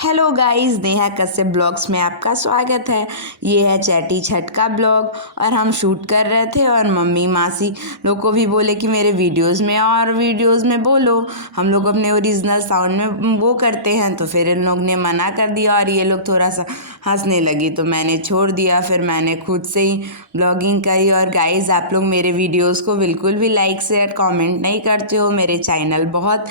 Hello guys, Neha Kashyap blogs में आपका स्वागत है। ये है चैटी छठ का ब्लॉग और हम शूट कर रहे थे और मम्मी मासी लोग को भी बोले कि मेरे वीडियोस में बोलो। हम लोग अपने ओरिजिनल साउंड में वो करते हैं, तो फिर इन लोग ने मना कर दिया और ये लोग थोड़ा सा हंसने लगी, तो मैंने छोड़ दिया। फिर मैंने खुद से ही ब्लॉगिंग करी। और गाइस, आप लोग मेरे वीडियोस को बिल्कुल भी लाइक शेयर कमेंट नहीं करते हो। मेरे चैनल बहुत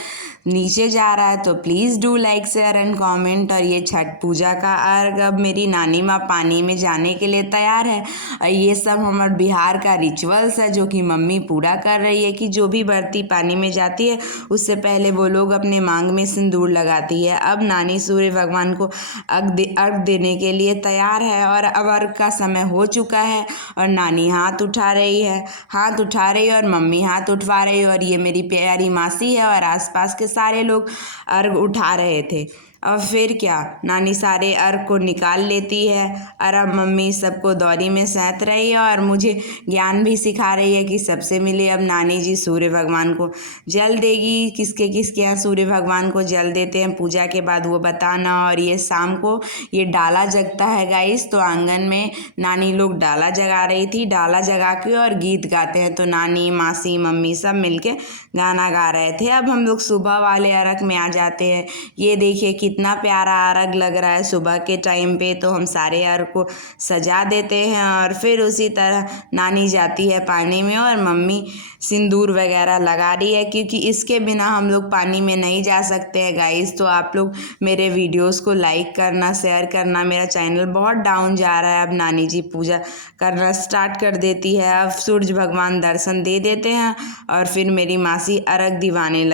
नीचे जा रहा है, तो please do like share and comment. और ये छठ पूजा का अर्घ, अब मेरी नानी माँ पानी में जाने के लिए तैयार है। और ये सब हमारे बिहार का रिचुअल्स है जो कि मम्मी पूरा कर रही है कि जो भी बर्ती पानी में जाती है उससे पहले वो लोग अपने मांग में सिंदूर लगाती है। अब नानी सूर्य भगवान को अर्घ देने के लिए तैयार है और अब अर्घ का समय हो चुका है और नानी हाथ उठा रही है और मम्मी हाथ उठवा रही है। और ये मेरी प्यारी मासी है और आसपास के सारे लोग अर्घ उठा रहे थे। और फिर क्या, नानी सारे अर्घ को निकाल लेती है और अब मम्मी सबको दौरी में सैंत रही है और मुझे ज्ञान भी सिखा रही है कि सबसे मिले। अब नानी जी सूर्य भगवान को जल देगी। किसके किसके यहाँ सूर्य भगवान को जल देते हैं पूजा के बाद वो बताना। और ये शाम को ये डाला जगता है गाइस, तो आंगन में नानी लोग डाला जगा रही थी। डाला जगा के और गीत गाते हैं, तो नानी मासी मम्मी सब मिलके गाना गा रहे थे। अब हम लोग सुबह वाले अर्घ में आ जाते हैं। ये देखिए कितना प्यारा अर्घ लग रहा है सुबह के टाइम पे। तो हम सारे अर्घ को सजा देते हैं और फिर उसी तरह नानी जाती है पानी में और मम्मी सिंदूर वगैरह लगा रही है, क्योंकि इसके बिना हम लोग पानी में नहीं जा सकते हैं गाइस। तो आप लोग मेरे वीडियोस को लाइक करना, शेयर करना। मेरा चैनल बहुत डाउन जा रहा है। अब नानी जी पूजा करना स्टार्ट कर देती है। अब सूरज भगवान दर्शन दे देते हैं और फिर मेरी मासी अर्घ दिवाने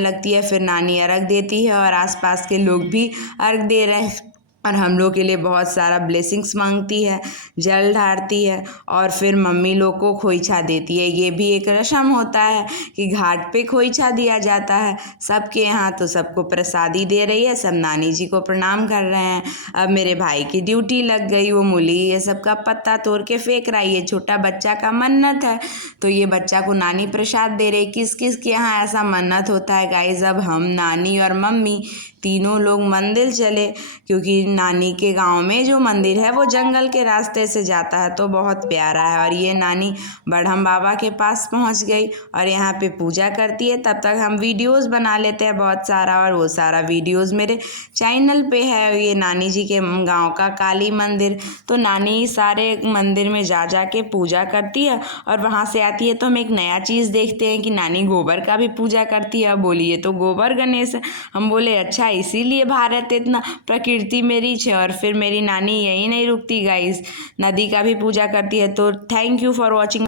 लगती है फिर नानी अर्घ देती है और आसपास के लोग भी अर्घ दे रहे हैं और हम लोग के लिए बहुत सारा ब्लेसिंग्स मांगती है, जल ढारती है और फिर मम्मी लोग को खोइछा देती है। ये भी एक रस्म होता है कि घाट पे खोइछा दिया जाता है सबके यहाँ। तो सबको प्रसादी दे रही है, सब नानी जी को प्रणाम कर रहे हैं। अब मेरे भाई की ड्यूटी लग गई, वो मूली ये सब का पत्ता तोड़ के फेंक रहा है। ये छोटा बच्चा का मन्नत है, तो ये बच्चा को नानी प्रसाद दे रही। किस किस के यहाँ ऐसा मन्नत होता है गाइस। अब हम नानी और मम्मी तीनों लोग मंदिर चले, क्योंकि नानी के गांव में जो मंदिर है वो जंगल के रास्ते से जाता है, तो बहुत प्यारा है। और ये नानी बढ़म बाबा के पास पहुंच गई और यहाँ पे पूजा करती है। तब तक हम वीडियोस बना लेते हैं बहुत सारा, और वो सारा वीडियोस मेरे चैनल पे है। ये नानी जी के गांव का काली मंदिर, तो नानी सारे मंदिर में जा के पूजा करती है और वहाँ से आती है तो हम एक नया चीज़ देखते हैं कि नानी गोबर का भी पूजा करती है। बोलिए तो गोबर गणेश है। हम बोले अच्छा, इसीलिए भारत इतना प्रकृति में रिच है। और फिर मेरी नानी यही नहीं रुकती गाइस, नदी का भी पूजा करती है। तो थैंक यू फॉर वॉचिंग।